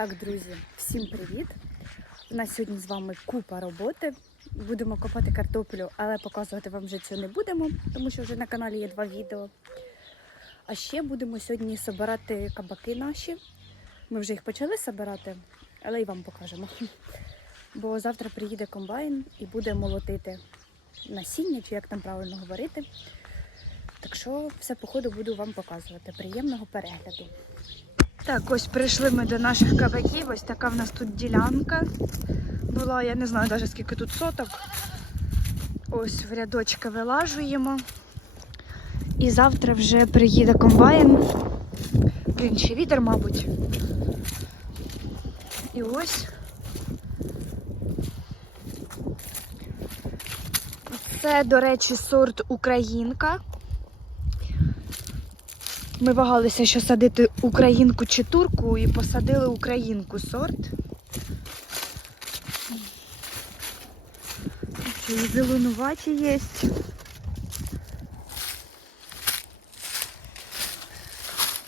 Так, друзі, всім привіт! У нас сьогодні з вами купа роботи. Будемо копати картоплю, але показувати вам вже це не будемо, тому що вже на каналі є два відео. А ще будемо сьогодні збирати кабаки наші. Ми вже їх почали збирати, але і вам покажемо. Бо завтра приїде комбайн і буде молотити насіння, чи як там правильно говорити. Так що все по ходу буду вам показувати. Приємного перегляду. Так, ось прийшли ми до наших кабаків. Ось така в нас тут ділянка була. Я не знаю навіть скільки тут соток. Ось в рядочки вилажуємо. І завтра вже приїде комбайн. Блін, ще вітер, мабуть. І ось. Це, до речі, сорт Українка. Ми вагалися, що садити українку чи турку, і посадили українку сорт. І зеленуваті є.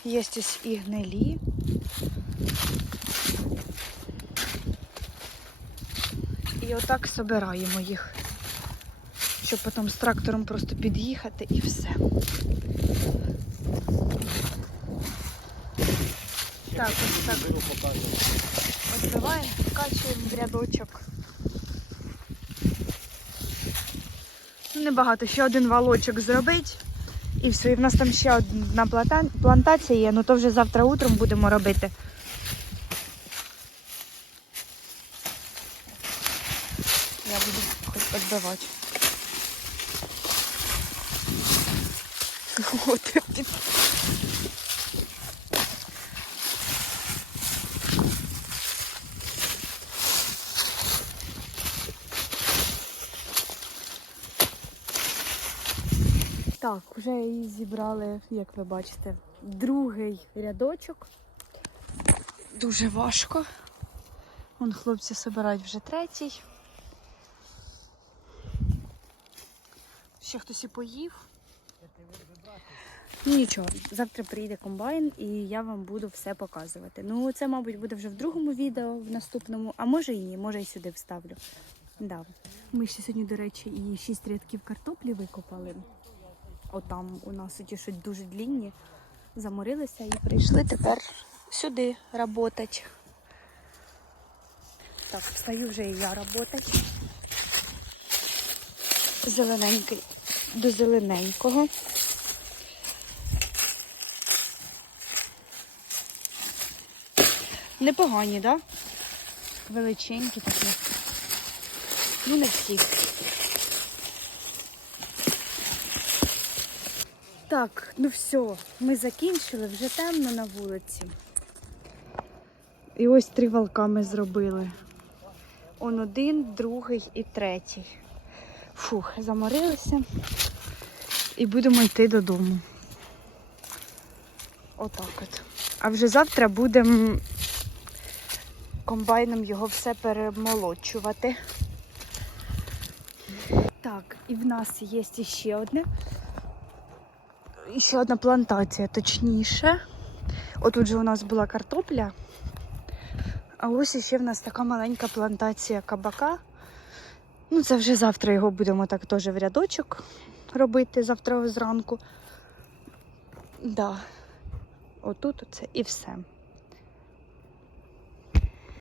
Є ось і гнилі. І отак собираємо їх, щоб потім з трактором просто під'їхати і все. Так, ось так. Відбиваємо, вкачуємо в рядочок. Ну, Небагато, ще один валочок зробить. І все. І в нас там ще одна плантація є, ну то вже завтра утром будемо робити. Я буду хоч відбивати. От, Так, вже її зібрали, як ви бачите, другий рядочок. Дуже важко. Вон хлопці збирають вже третій. Ще хтось і поїв. Нічого, завтра приїде комбайн і я вам буду все показувати. Ну, це, мабуть, буде вже в другому відео, в наступному, а може і ні, може і сюди вставлю. Да. Ми ще сьогодні, до речі, і шість рядків картоплі викопали. Отам у нас ті що дуже длінні. Заморилися і прийшли тепер сюди працювати. Так, встаю вже і я працювати. Зелененький до зелененького. Непогані, так? Да? Величенькі такі. Ну, не всі. Так, ну все, ми закінчили, вже темно на вулиці. І ось три валка ми зробили. Он один, другий і третій. Фух, заморилися. І будемо йти додому. Отак от. А вже завтра будемо комбайном його все перемолочувати. Так, і в нас є ще одне. Ще одна плантація, точніше. Отут же у нас була картопля. А ось ще в нас така маленька плантація кабака. Ну, це вже завтра його будемо так теж в рядочок робити завтра зранку. Да. Отут оце і все.